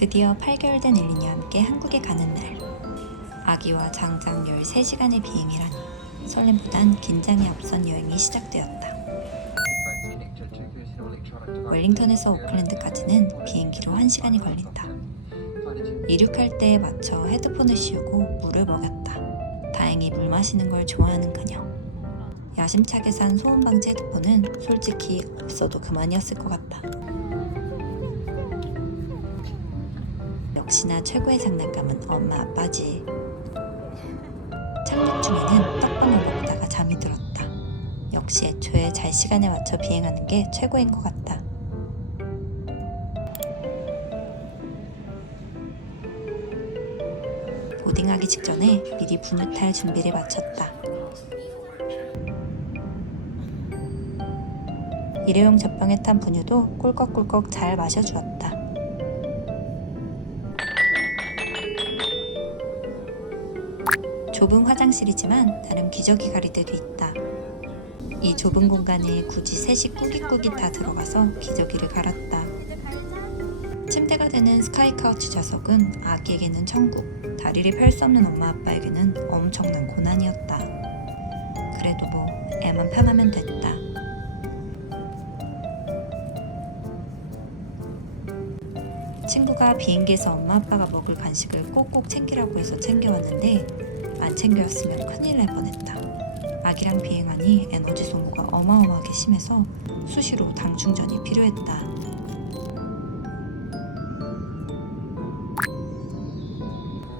드디어 8개월 된 엘리니와 함께 한국에 가는 날. 아기와 장장 13시간의 비행이라니 설렘보단 긴장이 앞선 여행이 시작되었다. 웰링턴에서 오클랜드까지는 비행기로 1시간이 걸린다. 이륙할 때에 맞춰 헤드폰을 씌우고 물을 먹였다. 다행히 물 마시는 걸 좋아하는 그녀. 야심차게 산 소음방지 헤드폰은 솔직히 없어도 그만이었을 것 같다. 역시나 최고의 장난감은 엄마 아빠지. 착륙 중에는 떡밥을 먹다가 잠이 들었다. 역시 애초에 잘 시간에 맞춰 비행하는 게 최고인 것 같다. 보딩하기 직전에 미리 분유탈 준비를 마쳤다. 일회용 젖병에 탄 분유도 꿀꺽꿀꺽 잘 마셔주었다. 좁은 화장실이지만 나름 기저귀 가리대도 있다. 이 좁은 공간에 굳이 셋이 꾸깃꾸깃 다 들어가서 기저귀를 갈았다. 침대가 되는 스카이카우치 좌석은 아기에게는 천국, 다리를 펼 수 없는 엄마 아빠에게는 엄청난 고난이었다. 그래도 뭐 애만 편하면 됐다. 친구가 비행기에서 엄마 아빠가 먹을 간식을 꼭꼭 챙기라고 해서 챙겨왔는데 안 챙겨왔으면 큰일 날 뻔했다. 아기랑 비행하니 에너지 소모가 어마어마하게 심해서 수시로 당 충전이 필요했다.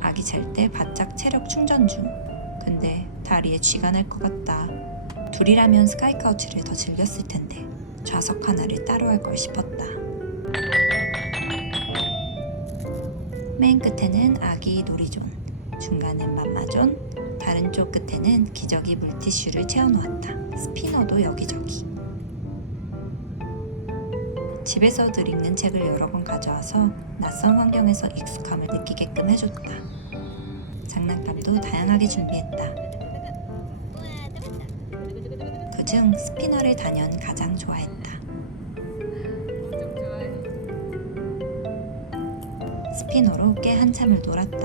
아기 잘 때 바짝 체력 충전 중. 근데 다리에 쥐가 날 것 같다. 둘이라면 스카이카우치를 더 즐겼을 텐데 좌석 하나를 따로 할 걸 싶었다. 맨 끝에는 아기 놀이존, 중간엔 맘마존, 다른 쪽 끝에는 기저귀 물티슈를 채워놓았다. 스피너도 여기저기. 집에서 늘 읽는 책을 여러 권 가져와서 낯선 환경에서 익숙함을 느끼게끔 해줬다. 장난감도 다양하게 준비했다. 그중 스피너를 단연 가장 좋아했다. 스피너로 꽤 한참을 놀았다.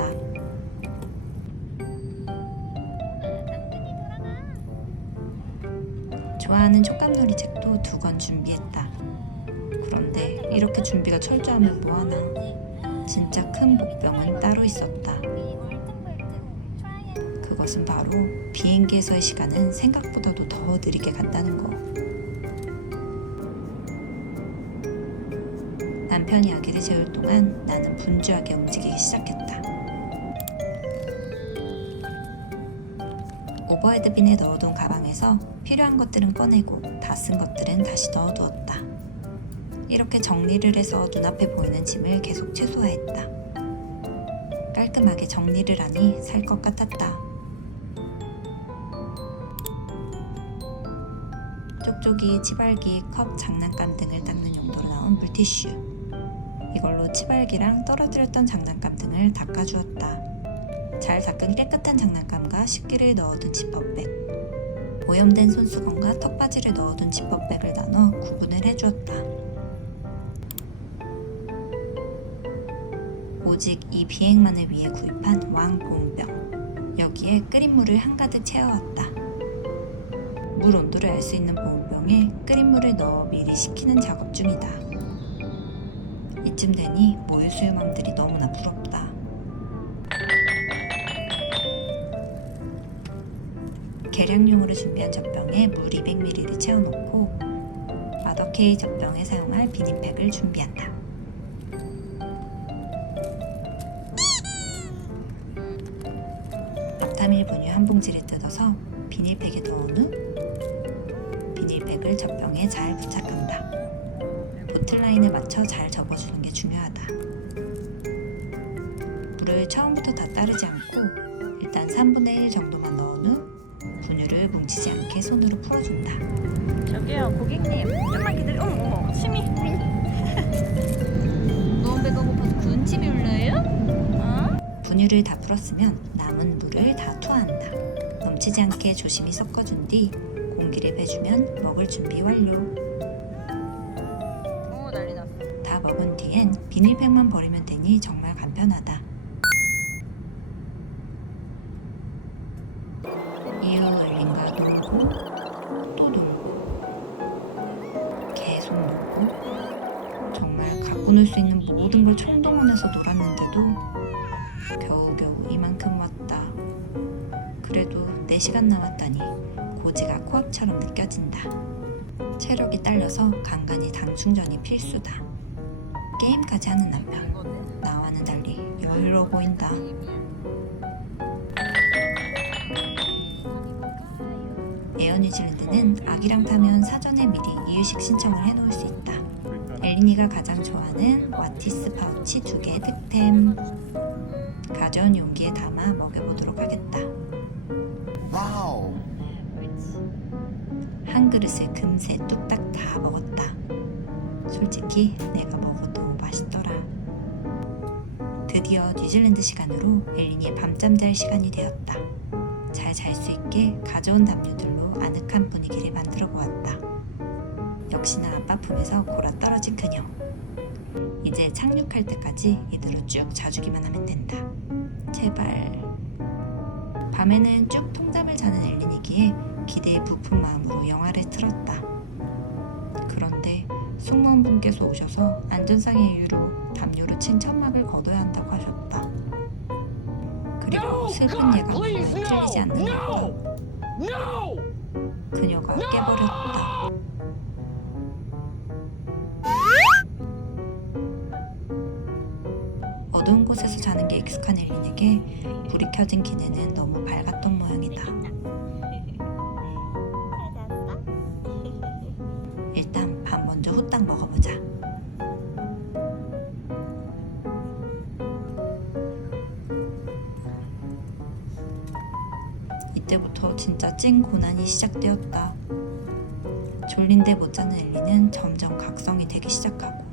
좋아하는 촉감놀이 책도 2권 준비했다. 그런데 이렇게 준비가 철저하면 뭐하나. 진짜 큰 복병은 따로 있었다. 그것은 바로 비행기에서의 시간은 생각보다도 더 느리게 간다는 거. 남편이 아기를 재울 동안 나는 분주하게 움직이기 시작했다. 오버헤드빈에 넣어둔 가방에서 필요한 것들은 꺼내고 다 쓴 것들은 다시 넣어두었다. 이렇게 정리를 해서 눈앞에 보이는 짐을 계속 최소화했다. 깔끔하게 정리를 하니 살 것 같았다. 쪽쪽이, 치발기, 컵, 장난감 등을 닦는 용도로 나온 물티슈. 이걸로 치발기랑 떨어뜨렸던 장난감 등을 닦아주었다. 잘 닦은 깨끗한 장난감과 식기를 넣어둔 지퍼백, 오염된 손수건과 턱받이를 넣어둔 지퍼백을 나눠 구분을 해주었다. 오직 이 비행만을 위해 구입한 왕보온병. 여기에 끓인 물을 한가득 채워왔다. 물 온도를 알 수 있는 보온병에 끓인 물을 넣어 미리 식히는 작업 중이다. 이쯤 되니 모유수유맘들이 너무나 부럽다. 계량용으로 준비한 젖병에 물 200ml를 채워놓고 마더케이 젖병에 사용할 비닐팩을 준비한다. 앞타밀 분유 한 봉지를 뜯어서 비닐팩에 넣은 후 비닐팩을 젖병에 잘 부착한다. 보틀 라인에 맞춰 잘 접어주는 게 중요하다. 물을 처음부터 다 따르지 않고 일단 3분의 1 정도만 넣은 후 분유를 뭉치지 않게 손으로 풀어준다. 저기요 고객님 좀만 기다려. 어머 침이. 너무 배가 고파서 군침이 흘러요? 어? 분유를 다 풀었으면 남은 물을 다 투하한다. 넘치지 않게 조심히 섞어준 뒤 공기를 빼주면 먹을 준비 완료. 난리 났어. 다 먹은 뒤엔 비닐팩만 버리면 되니 보니 정말 간편하다. 이후 엘린과 놀고 또 놀고 계속 놀고 정말 갖고 놀 수 있는 모든 걸 총동원해서 놀았는데도 겨우겨우 이만큼 왔다. 그래도 4시간 남았다니 고지가 코앞처럼 느껴진다. 체력이 딸려서 간간히 당 충전이 필수다. 게임까지 하는 남편, 나와는 달리 여유로워 보인다. 에어 뉴질랜드는 아기랑 타면 사전에 미리 이유식 신청을 해놓을 수 있다. 엘린이가 가장 좋아하는 와티스 파우치 2개의 득템. 가져온 용기에 담아 먹여보도록 하겠다. 와우. 한 그릇을 금세 뚝딱 다 먹었다. 솔직히 내가 먹어도 맛있더라. 드디어 뉴질랜드 시간으로 엘린이의 밤잠 잘 시간이 되었다. 잘 잘 수 있게 가져온 담요들로 아늑한 분위기를 만들어 보았다. 역시나 아빠 품에서 골아 떨어진 그녀. 이제 착륙할 때까지 이대로 쭉 자주기만 하면 된다. 제발. 밤에는 쭉 통잠을 자는 엘린이기에 기대에 부푼 마음으로 영화를 틀었다. 그런데 승무원분께서 오셔서 안전상의 이유로 담요로 친 천막을 걷어야 한다고 하셨다. 그리고 슬픈 예감은 틀리지 않는 걸까? 그녀가 깨버렸다. 어두운 곳에서 자는 게 익숙한 엘린에게 불이 켜진 기내는 너무 밝았던 모양이다. 일단 밥 먼저 후딱 먹어보자. 이때부터 진짜 찐 고난이 시작되었다. 졸린데 못 자는 엘리는 점점 각성이 되기 시작하고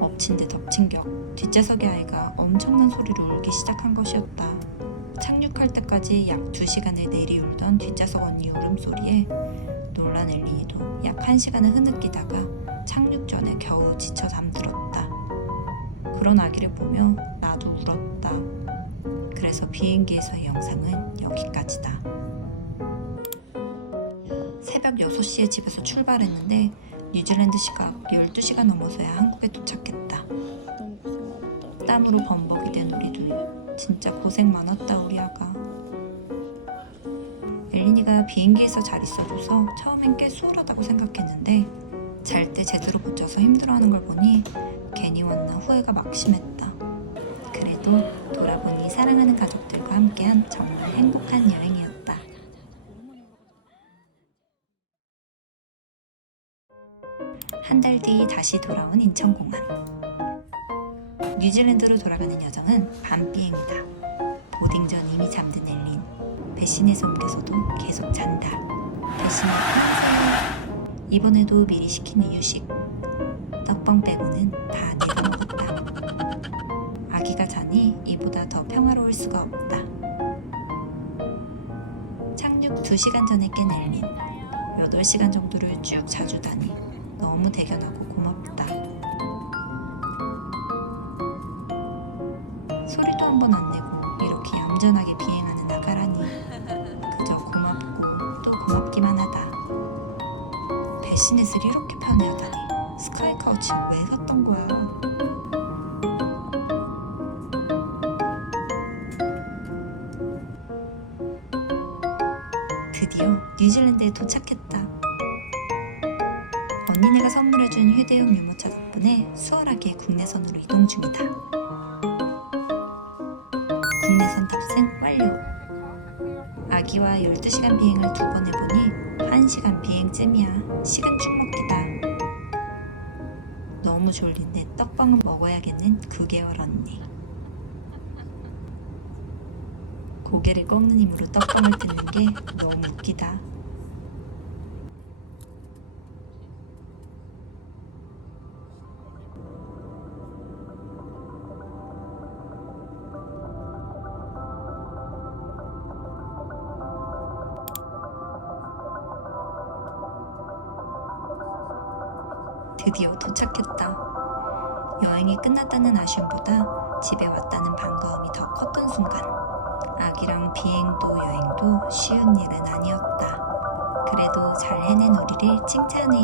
엎친 데 덮친 격 뒷좌석의 아이가 엄청난 소리로 울기 시작한 것이었다. 착륙할 때까지 약 2시간을 내리울던 뒷좌석 언니 울음소리에 놀란 엘린이도 약 1시간을 흐느끼다가 착륙 전에 겨우 지쳐 잠들었다. 그런 아기를 보며 나도 울었다. 그래서 비행기에서의 영상은 여기까지다. 새벽 6시에 집에서 출발했는데 뉴질랜드 시각 12시가 넘어서야 한국에 도착했다. 땀으로 범벅이 된 우리도 진짜 고생 많았다 우리 아가. 엘린이가 비행기에서 잘 있어줘서 처음엔 꽤 수월하다고 생각했는데 잘 때 제대로 못 자서 힘들어하는 걸 보니 괜히 왔나 후회가 막심했다. 그래도 돌아보니 사랑하는 가족들과 함께한 정말 행복한 여행이었다. 한 달 뒤 다시 돌아온 인천공항. 뉴질랜드로 돌아가는 여정은 밤 비행이다. 보딩 전 이미 잠든 엘린. 배신에서 옮겨서도 계속 잔다. 배신을 하세요. 이번에도 미리 시킨 이유식. 떡빵 빼고는 다 내가 먹었다. 아기가 자니 이보다 더 평화로울 수가 없다. 착륙 2시간 전에 깬 엘린. 8시간 정도를 쭉 자주다니 너무 대견하고 고맙다. 소리도 한 번 안 내고 이렇게 얌전하게 비행하는 나가라니 그저 고맙고 또 고맙기만 하다. 배신넷을 이렇게 편애하다니 스카이 카우치 왜 샀던 거야? 드디어 뉴질랜드에 도착했다. 언니네가 선물해준 휴대용 유모차 덕분에 수월하게 국내선으로 이동 중이다. 국내선 탑승 완료. 아기와 12시간 비행을 2번 해보니 1시간 비행쯤이야. 시간 쭉 먹기다. 너무 졸린데 떡빵은 먹어야겠는 9개월 언니. 고개를 꺾는 힘으로 떡빵을 뜯는 게 너무 웃기다. 드디어 도착했다. 여행이 끝났다는 아쉬움보다 집에 왔다는 반가움이 더 컸던 순간 아기랑 비행도 여행도 쉬운 일은 아니었다. 그래도 잘 해낸 우리를 칭찬해.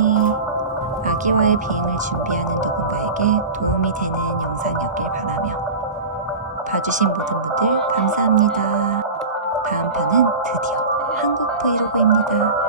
아기와의 비행을 준비하는 누군가에게 도움이 되는 영상이었길 바라며 봐주신 모든 분들 감사합니다. 다음 편은 드디어 한국 브이로그입니다.